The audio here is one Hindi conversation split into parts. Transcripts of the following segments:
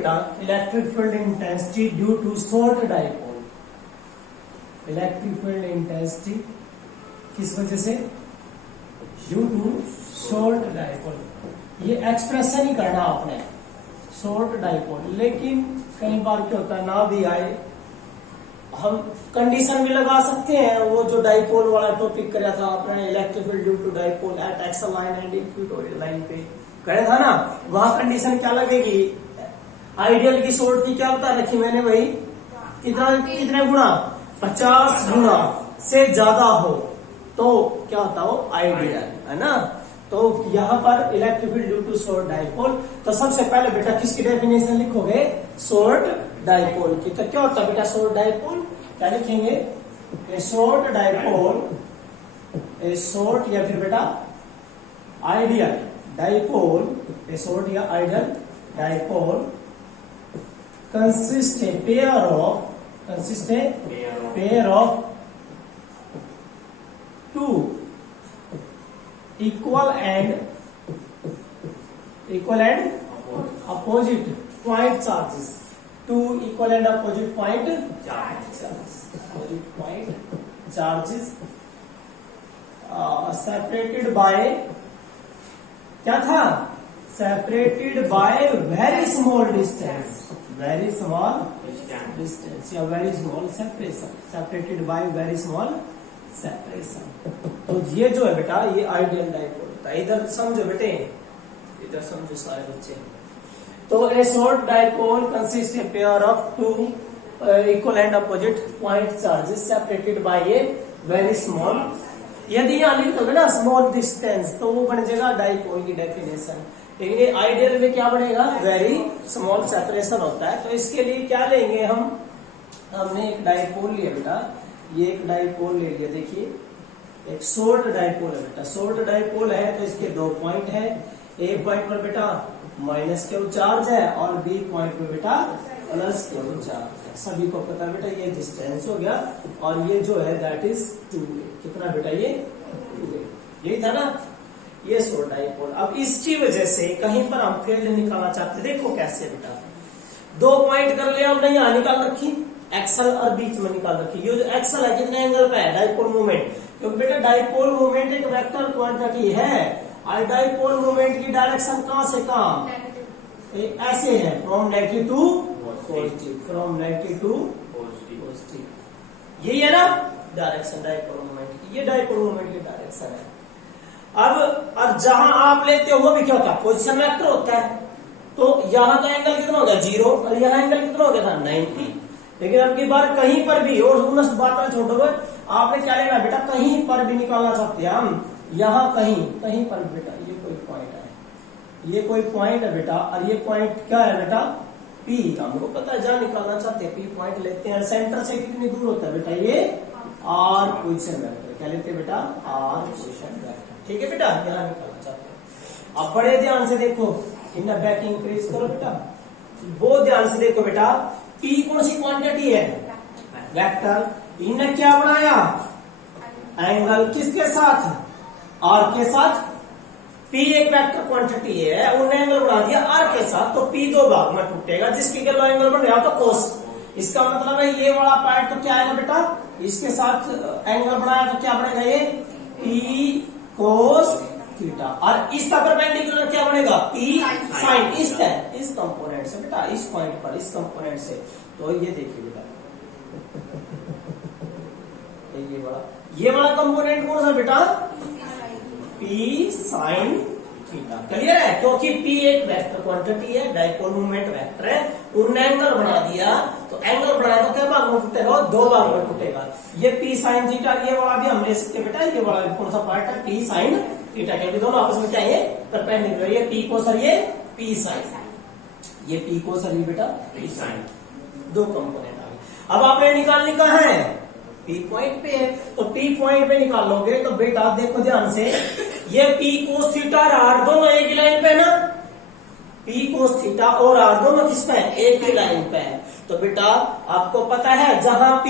बेटा electric field intensity due to short dipole. Electric field intensity किस वजह से? Due to short dipole. ये एक्सप्रेशन ही करना आपने, शॉर्ट डाइपोल। लेकिन कई बार क्या होता है ना भी आए, हम कंडीशन भी लगा सकते हैं। वो जो डाइपोल वाला टॉपिक कराया था आपने, electric field due to dipole at axial line and equatorial line पे कराया था ना, वहां कंडीशन क्या लगेगी? आइडियल की शॉर्ट की क्या बता रखी मैंने भाई? कितने गुना? 50 गुना से ज्यादा हो तो क्या होता हो? आइडियल, है ना। तो यहाँ पर electric field due to short dipole, तो सबसे पहले बेटा किसकी डेफिनेशन लिखोगे? शॉर्ट डाइपोल की। तो क्या होता है बेटा शॉर्ट डाइपोल? क्या लिखेंगे? A short dipole, a short या फिर बेटा आइडियल डाइपोल, ए शॉर्ट या ideal dipole consist a pair of two equal and opposite point charges. Two equal and opposite point charges separated by क्या था? Separated by very small distance या very small separation, separated by very small separation. तो ये जो है बेटा ये आइडियल डाइपोल होता है। इधर समझो बेटे, इधर समझो सारे बच्चे। तो a short dipole consist a pair of two equal and opposite point charges separated by a very small. यदि यहाँ लिख दोगे ना स्मॉल डिस्टेंस तो वो बन जाएगा डाइपोल की डेफिनेशन। लेकिन आइडियल में क्या बनेगा? वेरी स्मॉल सेपरेशन होता है। तो इसके लिए क्या लेंगे हम? हमने एक डाइपोल लिया बेटा, ये एक डाइपोल ले लिया। देखिए एक शॉर्ट डाइपोल है बेटा, शॉर्ट डाइपोल है तो इसके 2 पॉइंट है। ए पॉइंट पर बेटा माइनस क्यू चार्ज है और बी पॉइंट पर बेटा प्लस क्यू चार्ज है। सभी को पता है बेटा ये डिस्टेंस हो गया और ये जो है दैट इज 2a। कितना बेटा? ये 2a। यही था ना ये शॉर्ट डाइपोल। अब इसकी वजह से कहीं पर हम फील्ड निकालना चाहते, देखो कैसे बेटा 2 पॉइंट कर लिया हमने, यहाँ निकाल रखी एक्सल और बीच में निकाल रखी। ये जो एक्सल है कितने एंगल पे है? Dipole movement. क्योंकि बेटा डाइपोल मूवमेंट एक वेक्टर क्वांटिटी है और डाइपोल मूवमेंट की डायरेक्शन कहां से कहां? ऐसे है, from negative to positive, from negative to positive. यही है ना डायरेक्शन डाइपोल मूवमेंट की। ये डाइपोल मूवमेंट की डायरेक्शन है। अब जहां आप लेते हो वो भी क्या होता है? पोजिशन वेक्टर होता है। तो यहां का एंगल कितना हो गया? 0 और यहाँ एंगल कितना हो गया था? 90। लेकिन अब की बार कहीं पर भी, और उस बात छोड़ो, आपने क्या लेना बेटा? कहीं पर भी निकालना चाहते हैं हम, यहाँ कहीं पर बेटा ये कोई पॉइंट है, ये कोई पॉइंट है बेटा, और ये पॉइंट क्या है बेटा? P। हमको पता है जहां निकालना चाहते हैं P पॉइंट लेते हैं। सेंटर से कितनी दूर होता है बेटा? ये R पोजिशन वेक्टर। क्या लेते हैं बेटा? R position vector. ठीक है बेटा, यहाँ निकालना चाहते हैं। अब बड़े ध्यान से देखो, इन्हें बैक इंक्रीज करो बेटा, बहुत ध्यान से देखो बेटा। P कौन सी क्वांटिटी है? वेक्टर। इनने क्या बनाया? एंगल किसके साथ? R के साथ। P एक वेक्टर क्वांटिटी है, उन्होंने एंगल बना दिया R के साथ, तो P 2 भाग में टूटेगा, जिसकी के एंगल बन रहा तो कोस। इसका मतलब है ये वाला पार्ट तो क्या आएगा बेटा? इसके साथ एंगल बनाया तो क्या बनेगा? ये P कोस थीटा। और इसका परपेंडिकुलर क्या बनेगा? P sign. इस कंपोनेंट से बेटा, इस पॉइंट पर, इस कंपोनेंट से। तो ये देखिए बेटा, ये वाला कंपोनेंट कौन सा बेटा? P sine theta. क्लियर है? क्योंकि P एक वेक्टर क्वांटिटी है, डाइपोल मूवमेंट वेक्टर है, उन्होंने एंगल बना दिया, तो एंगल बनाया तो क्या भाग में टूटेगा? 2 भाग में टूटेगा। ये P साइन थीटा, ये वाला भी हम ले सकते बेटा। ये वाला कौन सा पार्ट है? P sine theta. क्योंकि दोनों आपस में क्या है? परपेंडिकुलर। ये P को सर, ये P साइन, ये P को सर, ये बेटा P साइन। 2 कंपोनेंट आ गए। अब आपने निकालने का है P पॉइंट पे है, तो P पॉइंट पे निकालोगे तो बेटा देखो ध्यान से, ये P कोस थीटा और R दोनों एक ही लाइन पे ना? P कोस थीटा और R दोनों किस पे है? एक ही लाइन पे है। तो बेटा आपको पता है जहां P,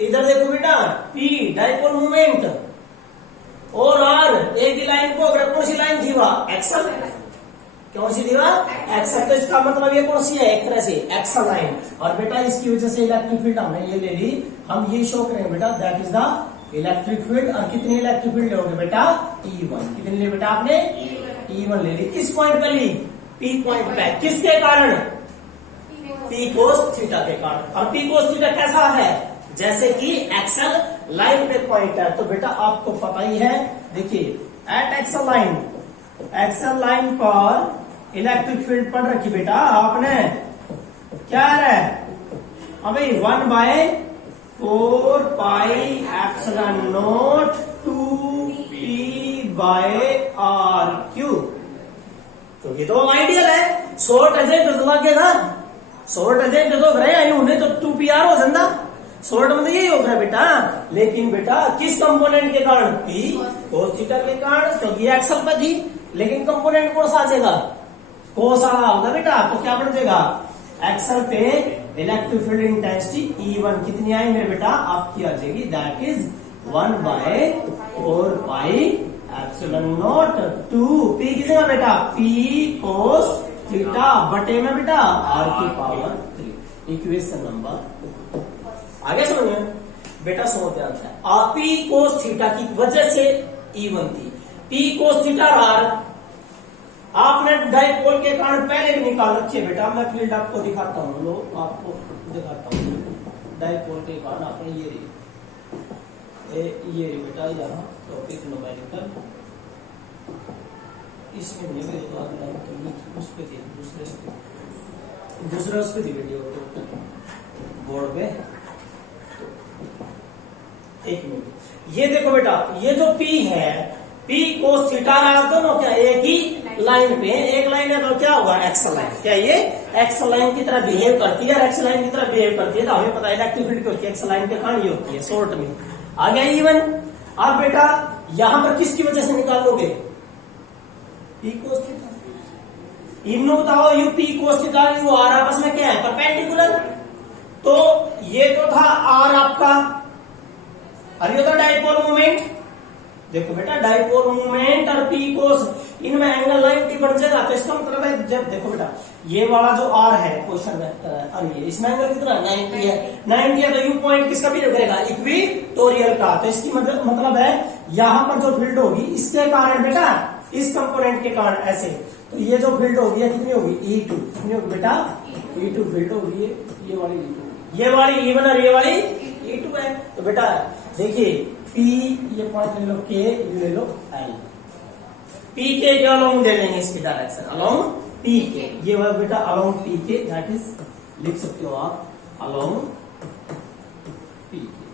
इधर देखो बेटा, P डाइपोल मूवमेंट और R एक ही लाइन को, अगर कौन सी लाइन थी वह? एक्सल। कौन सी दीवार? एक्सल। तो इसका मतलब ये कौन सी है? एक तरह से एक्सल लाइन। और बेटा इसकी वजह से इलेक्ट्रिक फील्ड हमने ये ले ली, हम ये शो करेंगे बेटा that is the electric field. और कितनी इलेक्ट्रिक फील्ड लोगे बेटा? E1। कितनी ली बेटा आपने? E1 ले ली। किस पॉइंट पे ली? P पॉइंट पे। किसके कारण? P cos थीटा के कारण। और P cos थीटा कैसा है? जैसे कि एक्सल लाइन पे पॉइंट है। तो बेटा आपको पता ही है, देखिए एट एक्सल लाइन पर इलेक्ट्रिक फील्ड पढ़ रखी बेटा आपने, क्या है? अबे 1/4 पाई एप्सिलॉन नॉट 2p/r³। तो ये तो आइडियल है। शॉर्ट एजेंट तो लगेगा, शॉर्ट एजेंट तो रहे उन्हें तो 2pr हो जाता। शॉर्ट में यही होगा बेटा। लेकिन बेटा किस कंपोनेंट के कारण? P cos थीटा के कारण, क्योंकि ये एक्सल पे थी। लेकिन कंपोनेंट कौन सा आ जाएगा? cos आ होगा बेटा। तो क्या बन जाएगा? एक्सल पे इलेक्ट्रिक फील्ड इंटेंसिटी E1 कितनी आई मेरे बेटा? आपकी आ जाएगी that is 1/4 pi epsilon naught 2p की जगह बेटा P cos थीटा बटे में बेटा r⁻3। इक्वेशन नंबर आगे समझ में बेटा? समझ ध्यान से। P cos थीटा की वजह से E1 थी। P cos थीटा r आपने डाइपोल के कारण पहले भी निकाल रखी है बेटा। मैं फील्ड आपको दिखाता हूँ, लो आपको दिखाता हूँ। डाइपोल के कारण आपने ये रही बेटा यहाँ टॉपिक न्यूमेरिकल, इसमें नहीं गए तो अगला तो उस पे थी, दूसरे उस पे थी वीडियो बोर्ड पे। एक मिनट, ये देखो बेटा, ये जो P है, P cos थीटा दोनों क्या एक ही लाइन पे, एक लाइन है तो क्या होगा? Axle line. क्या ये एक्सल लाइन की तरह बिहेव करती है? और एक्सल लाइन की तरह बिहेव करती है तो हमें पता है इलेक्ट्रिक फील्ड की होती है एक्सल लाइन के कारण ये होती है शॉर्ट में। आ गया E1। अब बेटा यहां पर किसकी वजह से निकालोगे? P cos theta. इन बताओ U P cos theta U R आपस में क्या है? परपेंडिकुलर। तो ये तो था आर आपका, और ये तो डाइपोल मोमेंट। देखो बेटा डाइपोल मोमेंट और P cos इनमें एंगल 90 बन जाएगा। तो इसका मतलब है, जब देखो बेटा ये वाला जो R है क्वेश्चन वेक्टर है, और ये इसमें एंगल कितना 90 है। 90 है तो यू पॉइंट किसका भी करेगा? इक्वेटोरियल का। तो इसकी मतलब है यहां पर जो फील्ड होगी इसके कारण बेटा, इस कंपोनेंट के कारण ऐसे, तो ये जो फील्ड होगी ये कितनी होगी? E2। कितनी होगी बेटा? E2 फील्ड होगी। ये वाली E2, ये वाली E1 और ये वाली E2 है। तो बेटा देखिए P, ये पॉइंट ले लो K, ये ले लो L। P के अलोंग दे लेंगे इसकी डायरेक्शन, अलोंग P के। ये वाला बेटा अलोंग P के, दैट इज लिख सकते हो आप अलोंग P के।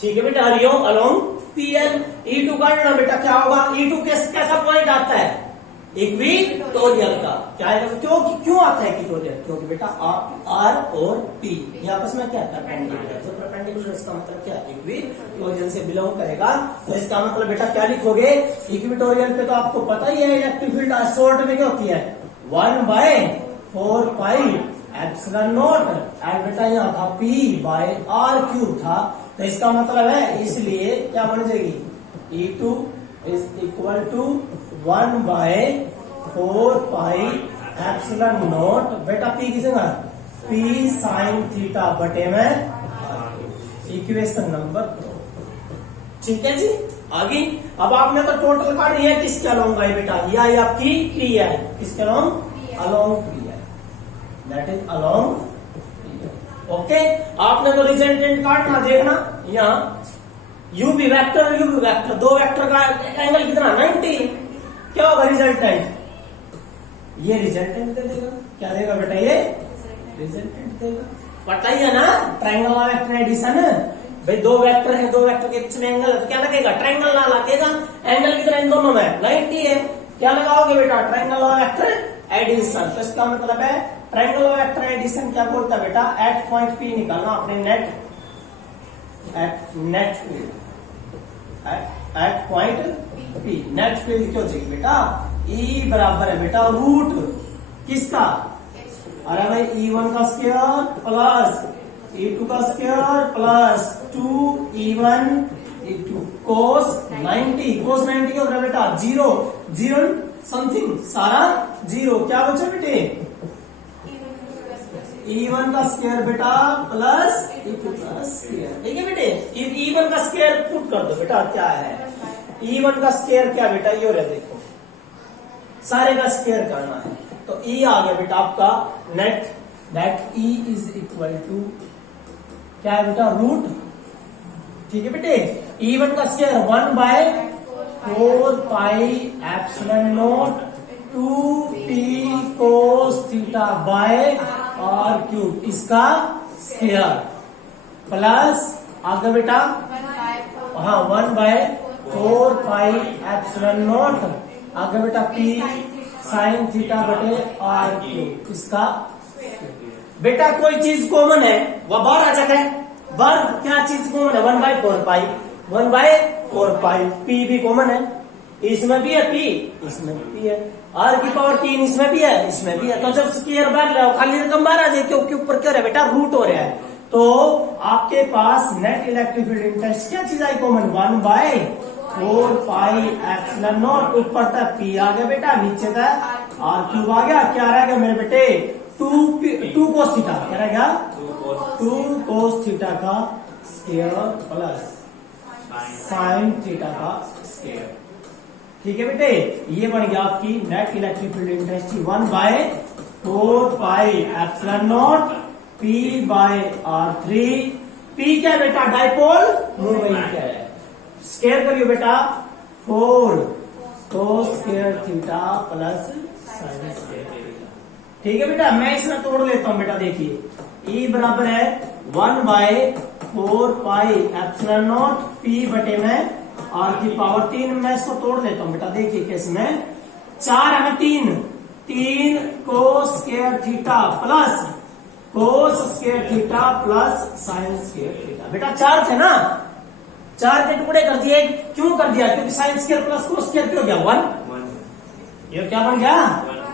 ठीक है बेटा, हरिओम अलोंग PL। E2 का ना बेटा क्या होगा? E2 कैसा पॉइंट आता है? इक्वेटोरियल का। क्या है? क्यों आता है इक्वेटोरियल? क्योंकि बेटा R और P ये आपस में क्या है? परपेंडिकुलर। तो परपेंडिकुलर इसका मतलब क्या? इक्वेटोरियल से बिलोंग करेगा। तो इसका मतलब बेटा क्या लिखोगे? इक्वेटोरियल पे तो आपको पता ही है इलेक्ट्रिक फील्ड शॉर्ट में क्या होती है? 1/4 पाई एप्सिलॉन नॉट। एंड बेटा यहाँ था P/r³ था। तो इसका मतलब है, इसलिए क्या बन जाएगी? E2 is equal to 1/4 pi epsilon not बेटा P की जगह P sin थीटा बटे में। Equation number 2। ठीक है जी। आगे अब आपने तो टोटल काट लिया, किसके अलोंग आई बेटा? ये आई आपकी P है। किसके अलोंग? अलोंग P है, दैट इज अलोंग। ओके, आपने तो रिजल्टेंट काटना, देखना यहाँ यू बी वेक्टर और यू बी वेक्टर, दो वेक्टर का एंगल कितना? 90। क्या होगा रिजल्टेंट? ये रिजल्टेंट दे देगा। क्या देगा बेटा? ये रिजल्टेंट देगा। पता ही है ना ट्रायंगल वाला वेक्टर एडिशन। भाई दो वेक्टर है, दो वेक्टर के बीच में एंगल है तो क्या लगेगा? ट्रायंगल ना लगेगा। एंगल कितना इन दोनों में? 90 है। क्या लगाओगे बेटा? ट्रायंगल वाला वेक्टर एडिशन। तो इसका मतलब है ट्रायंगल वाला वेक्टर एडिशन क्या बोलता है बेटा? एट पॉइंट P निकालना अपने net field at point P। Net field क्यों चाहिए बेटा? E बराबर है बेटा रूट किसका? अरे भाई E1 का स्क्वायर प्लस E2 का square plus 2E1 E2 cos 90 क्या होगा बेटा? 0 समथिंग सारा जीरो। क्या बचा बेटे? E1 का स्क्वायर बेटा प्लस E2 का स्क्वायर। ठीक है बेटे, E1 का स्क्वायर पुट कर दो बेटा। क्या है E1 का स्क्वायर? क्या बेटा ये रहा, देखो सारे का स्क्वायर करना है तो E आ गया बेटा आपका net, that E is equal to क्या है बेटा? रूट। ठीक है बेटे, E1 का square 1/4 pi epsilon naught 2p cos theta by R cube, इसका स्क्वायर प्लस आगे बेटा हाँ 1/4 पाई एप्सिलॉन नॉट आगे बेटा p साइन थीटा बटे आर क्यूब, इसका बेटा कोई चीज कॉमन है वह बाहर आ जाता है। बाहर क्या चीज कॉमन है? 1/4 पाई, 1/4 पाई। p भी कॉमन है, इसमें भी है p, इसमें भी है। r की पावर 3 इसमें भी है, इसमें भी है। तो जब स्क्वायर बाहर लाओ खाली रकम बाहर आ जाए, क्योंकि ऊपर क्या है बेटा? रूट हो रहा है। तो आपके पास नेट इलेक्ट्रिक फील्ड इंटेंसिटी क्या चीज आई कॉमन? 1/4 पाई एप्सिलॉन नॉट, ऊपर तक p आ गया बेटा, नीचे तक r क्यूब आ गया। क्या रहेगा मेरे बेटे? 2 cos थीटा, क्या रहेगा? 2 cos थीटा का स्क्वायर प्लस साइन थीटा का स्क्वायर। ठीक है बेटे, ये बन गया आपकी net electric field intensity 1/4 pi epsilon naught p by r3। p क्या है बेटा? डाइपोल मोमेंट क्या है? स्क्वायर करियो बेटा 4 cos square theta plus sine square. ठीक है बेटा, मैं इसमें तोड़ लेता हूं बेटा। देखिए E बराबर है 1/4 पाई एप्सिलॉन नॉट p बटे में r की पावर 3। मैं इसको तोड़ लेता हूं बेटा। देखिए कैसे में 4 है 3 cos square theta plus cos square theta plus sine square theta. बेटा 4 थे ना, 4 के टुकड़े कर दिए। क्यों कर दिया? क्योंकि sine square plus cos square क्यों हो गया? 1। ये क्या बन गया?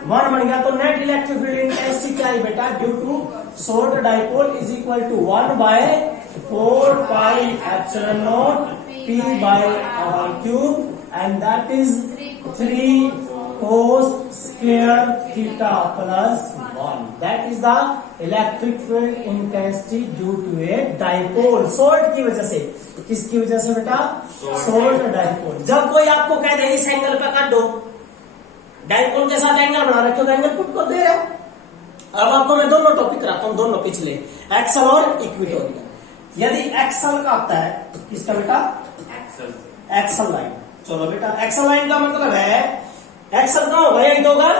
1 बन गया। तो नेट इलेक्ट्रिक फील्ड इंटेंसिटी क्या है बेटा? Due to short dipole is equal to 1/4 pi epsilon naught p by R cube and that is 3 cos square theta plus 1। That is the electric field intensity due to a dipole. Short की वजह से। किसकी वजह से बेटा? Short dipole. जब कोई आपको कह दे इस एंगल पे काट दो, डाइपोल के साथ एंगल बना रखे हो, एंगल पुट कर दे रहे हो। अब आपको मैं दोनों टॉपिक कराता हूं, दोनों पिछले एक्सल और इक्वेटोरियल। यदि एक्सल का आता है, किसका बेटा? Axle line. चलो बेटा, एक्सल लाइन का मतलब है एक्सल कहां होगा? यही तो होगा,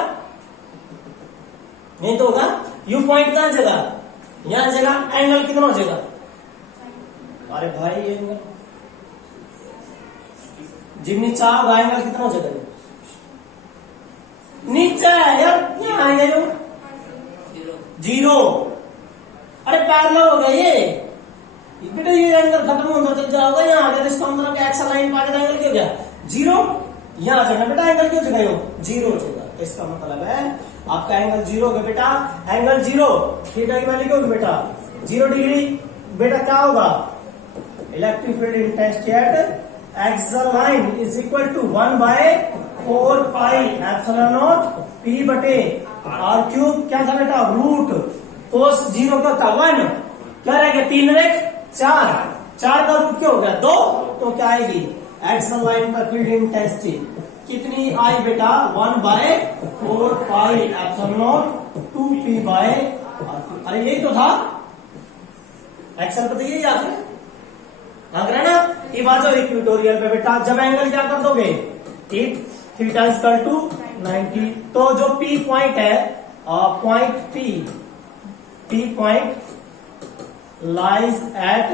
नहीं तो होगा। यू पॉइंट कहां जगह? यहां जगह। एंगल कितना हो जाएगा? अरे भाई ये एंगल जितनी चाह होगा, एंगल कितना हो जाएगा? नीचे है यार, यहाँ आ गया 0। अरे पैरेलल हो गया ये बेटा। ये एंगल खत्म होता चल जाओगा, यहाँ आ गया। इसका मतलब एक्सल लाइन पा के एंगल क्यों गया? 0। यहाँ आ जाएगा बेटा, एंगल क्यों जगह 0 हो जाएगा। तो इसका मतलब है आपका एंगल 0 हो गया बेटा। एंगल 0 थीटा की वैल्यू क्या होगी बेटा? 0 डिग्री। बेटा क्या होगा? Electric field intensity at axial line is equal to 1/4 pi epsilon naught p बटे आर क्यूब। क्या था बेटा? रूट cos 0 का था 1। क्या रह गया? 3 में 4 का रूट क्या हो गया? 2। तो क्या आएगी? एक्सल लाइन पर फील्ड इंटेंसिटी कितनी आई बेटा? 1/4 pi epsilon naught 2p by R cube. अरे यही तो था एक्सल पर, तो यही याद है ना। ये बात है इक्वेटोरियल पे बेटा। जब एंगल क्या कर दोगे? Theta is equal to 90। तो जो P पॉइंट है, point P point lies at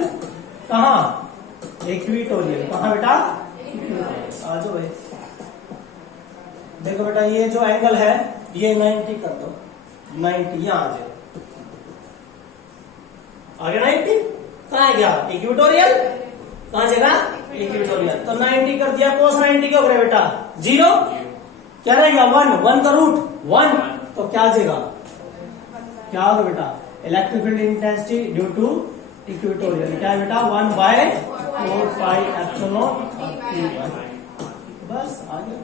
कहा? इक्वेटोरियल। कहा बेटा? आ जाओ भाई। देखो बेटा, ये जो एंगल है ये 90 कर दो। 90 यहां आ जाए, आगे 90 कहा है गया? इक्वेटोरियल। कहा जाएगा? इक्वेटोरियल। तो 90 कर दिया। cos 90 क्या हो गया बेटा? 0। क्या रहेगा? 1 का रूट 1। तो क्या आ जाएगा? क्या होगा बेटा? Electric field intensity due to equatorial क्या है बेटा? 1/4 पाई एप्सिलॉन नॉट। बस आ गया।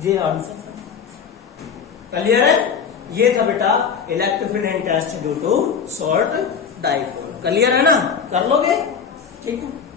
ये आंसर था। क्लियर है? ये था बेटा electrophilic test due to short dipole. Clear है ना? कर लोगे? ठीक है।